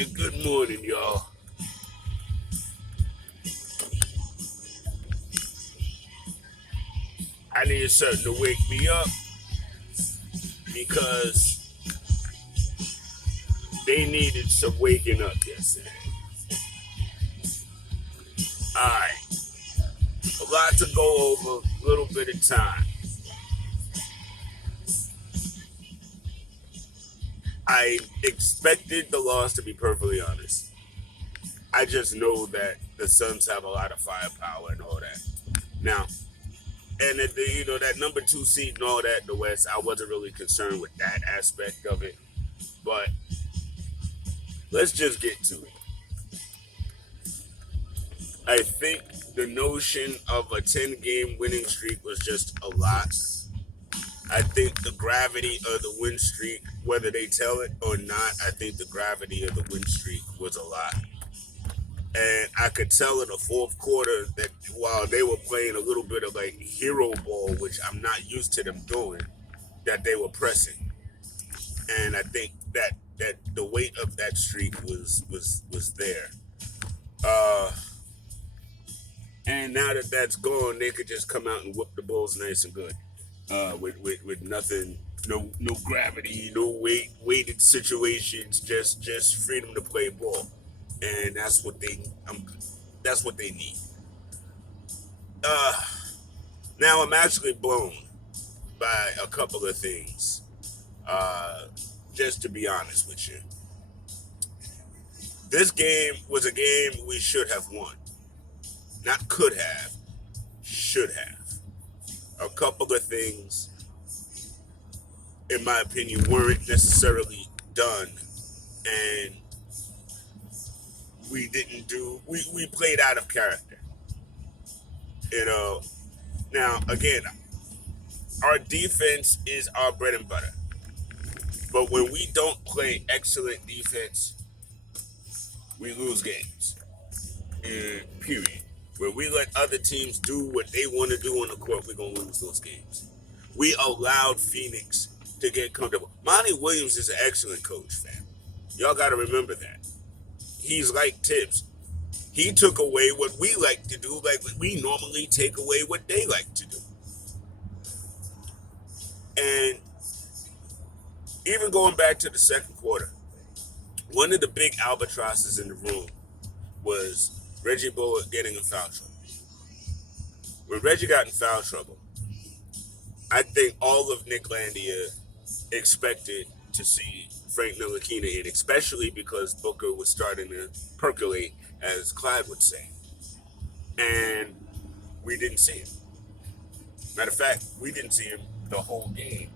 Man, good morning, y'all. I needed something to wake me up because they needed some waking up yesterday. Alright, a lot to go over, a little bit of time. I expected the loss, to be perfectly honest. I just know that the Suns have a lot of firepower and all that. Now, and that number two seed and all that in the West, I wasn't really concerned with that aspect of it. But let's just get to it. I think the notion of a 10-game winning streak was just a lot. I think the gravity of the win streak, whether they tell it or not, I think the gravity of the win streak was a lot. And I could tell in the fourth quarter that while they were playing a little bit of like hero ball, which I'm not used to them doing, that they were pressing. And I think that the weight of that streak was there. Uh, and now that that's gone, they could just come out and whoop the Bulls nice and good, with nothing, no gravity, no weighted situations, just freedom to play ball, and that's what they need. Uh, Now I'm actually blown by a couple of things. Uh, just to be honest with you, this game was a game we should have won, not could have, should have. A couple of things, in my opinion, weren't necessarily done, and we played out of character. You know, now again, our defense is our bread and butter, but when we don't play excellent defense, we lose games. Period. Where we let other teams do what they want to do on the court, we're gonna lose those games. We allowed Phoenix to get comfortable. Monty Williams is an excellent coach, fam. Y'all got to remember that. He's like Tibbs. He took away what we like to do, like we normally take away what they like to do. And even going back to the second quarter, one of the big albatrosses in the room was Reggie Bullock getting in foul trouble. When Reggie got in foul trouble, I think all of Nicklandia expected to see Frank Ntilikina in, especially because Booker was starting to percolate, as Clyde would say. And we didn't see him. Matter of fact, we didn't see him the whole game.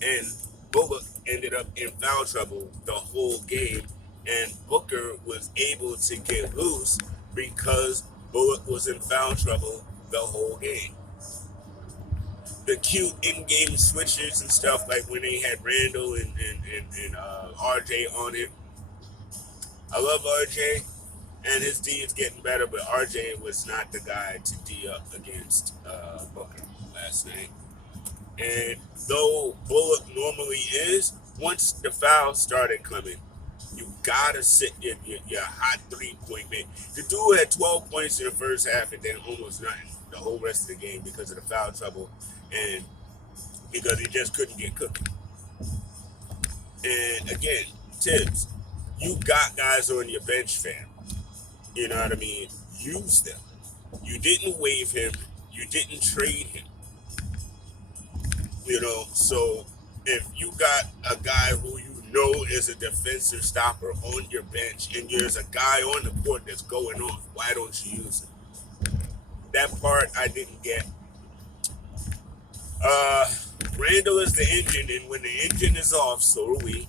And Bullock ended up in foul trouble the whole game. And Booker was able to get loose because Bullock was in foul trouble the whole game. The cute in-game switches and stuff, like when they had Randall and RJ on him. I love RJ, and his D is getting better, but RJ was not the guy to D up against Booker last night. And though Bullock normally is, once the foul started coming, you gotta sit your hot 3-point man. The dude had 12 points in the first half and then almost nothing the whole rest of the game because of the foul trouble and because he just couldn't get cooking. And again, Tibbs, you got guys on your bench, fam. You know what I mean? Use them. You didn't waive him. You didn't trade him. So if you got a guy who you know is a defensive stopper on your bench and there's a guy on the court that's going off, why don't you use him? That part I didn't get. Randall is the engine, and when the engine is off, so are we.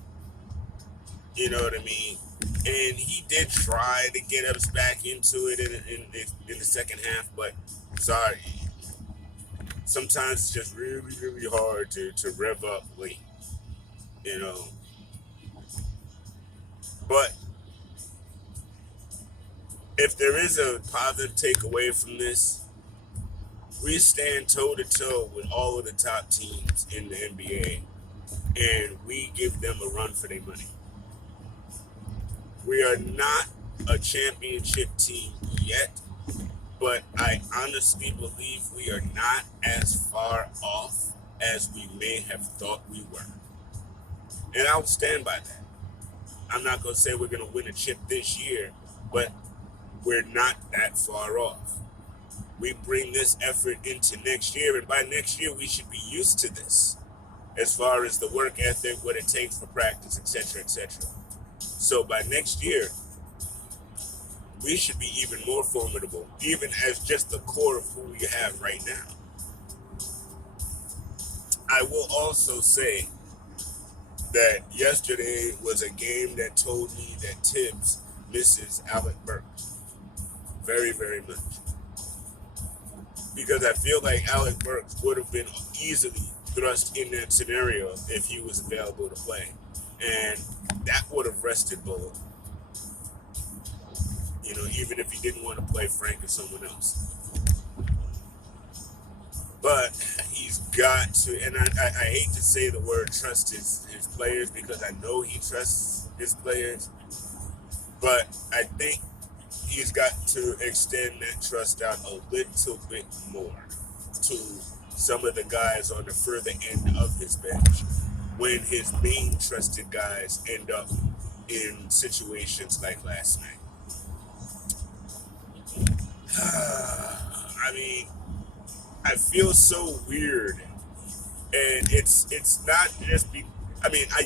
You know what I mean? And he did try to get us back into it in the second half, but sorry. Sometimes it's just really, really hard to rev up late, But if there is a positive takeaway from this, we stand toe-to-toe with all of the top teams in the NBA, and we give them a run for their money. We are not a championship team yet, but I honestly believe we are not as far off as we may have thought we were. And I'll stand by that. I'm not going to say we're going to win a chip this year, but we're not that far off. We bring this effort into next year, and by next year, we should be used to this as far as the work ethic, what it takes for practice, etc., etc. So by next year, we should be even more formidable, even as just the core of who we have right now. I will also say that yesterday was a game that told me that Tibbs misses Alec Burks very, very much. Because I feel like Alec Burks would have been easily thrust in that scenario if he was available to play. And that would have rested Bullock. Even if he didn't want to play Frank or someone else. But he's got to, and I hate to say the word trust his players because I know he trusts his players, but I think he's got to extend that trust out a little bit more to some of the guys on the further end of his bench when his main trusted guys end up in situations like last night. I mean, I feel so weird, and it's not just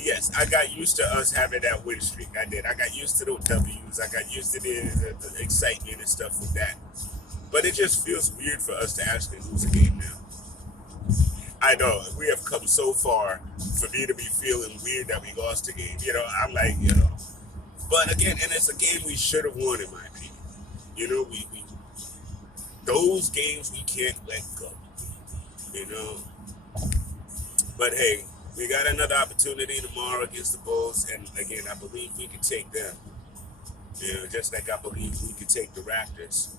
yes, I got used to us having that win streak. I did. I got used to the W's. I got used to the excitement and stuff with that. But it just feels weird for us to actually lose a game now. I know we have come so far for me to be feeling weird that we lost a game. I'm like, but again, and it's a game we should have won in my opinion. We those games we can't let go. You know. But hey, we got another opportunity tomorrow against the Bulls, and again, I believe we can take them. Just like I believe we can take the Raptors.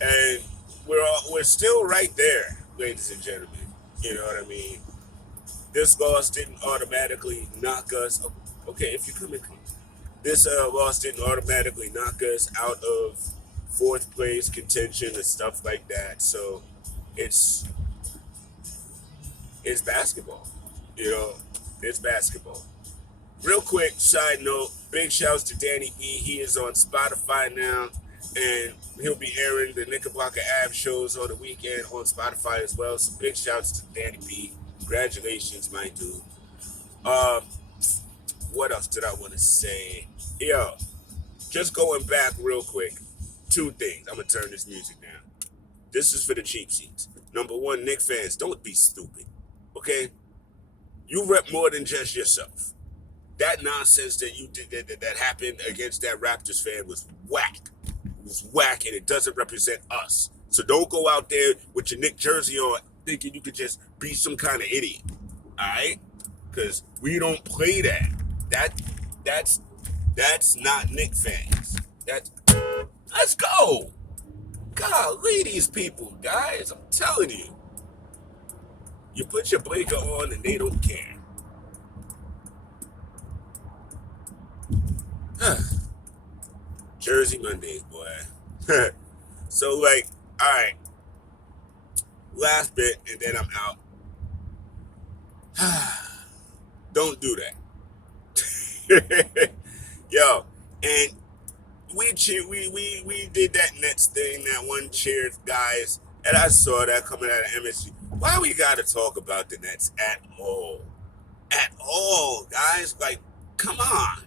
And we're still right there, ladies and gentlemen. You know what I mean? This loss didn't automatically knock us. Okay, if you come in, this loss didn't automatically knock us out of fourth place contention and stuff like that. So it's basketball. You know, it's basketball. Real quick side note, big shouts to Danny B. He is on Spotify now, and he'll be airing the Knickerbocker Ab shows on the weekend on Spotify as well. So big shouts to Danny B. Congratulations, my dude. What else did I want to say? Yo, just going back real quick, two things. I'm going to turn this music down. This is for the cheap seats. Number one, Knicks fans, don't be stupid, okay? You rep more than just yourself. That nonsense that you did that happened against that Raptors fan was whack. It was whack, and it doesn't represent us. So don't go out there with your Knick jersey on thinking you could just be some kind of idiot. All right? Because we don't play that. That's not Knick fans. Let's go. Golly, these people, guys. I'm telling you. You put your blinker on and they don't care. Jersey Mondays, boy. So, all right. Last bit, and then I'm out. Don't do that. Yo, and we did that Nets thing, that one cheered guys, and I saw that coming out of MSG. Why we gotta talk about the Nets at all? At all, guys? Like, come on.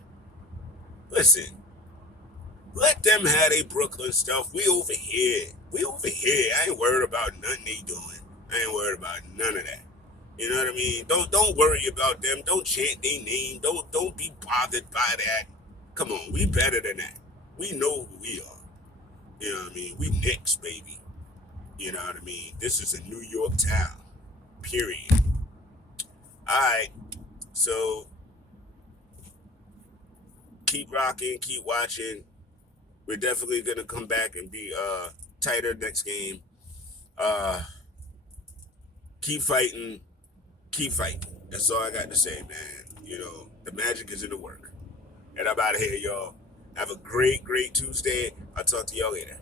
Listen. Let them have their Brooklyn stuff. We over here. I ain't worried about nothing they doing. I ain't worried about none of that. You know what I mean? Don't worry about them. Don't chant their name. Don't be bothered by that. Come on, we better than that. We know who we are. You know what I mean? We Knicks, baby. You know what I mean? This is a New York town. Period. Alright. So keep rocking, keep watching. We're definitely gonna come back and be tighter next game. Keep fighting. That's all I got to say, man. The magic is in the work. And I'm out of here, y'all. Have a great, great Tuesday. I'll talk to y'all later.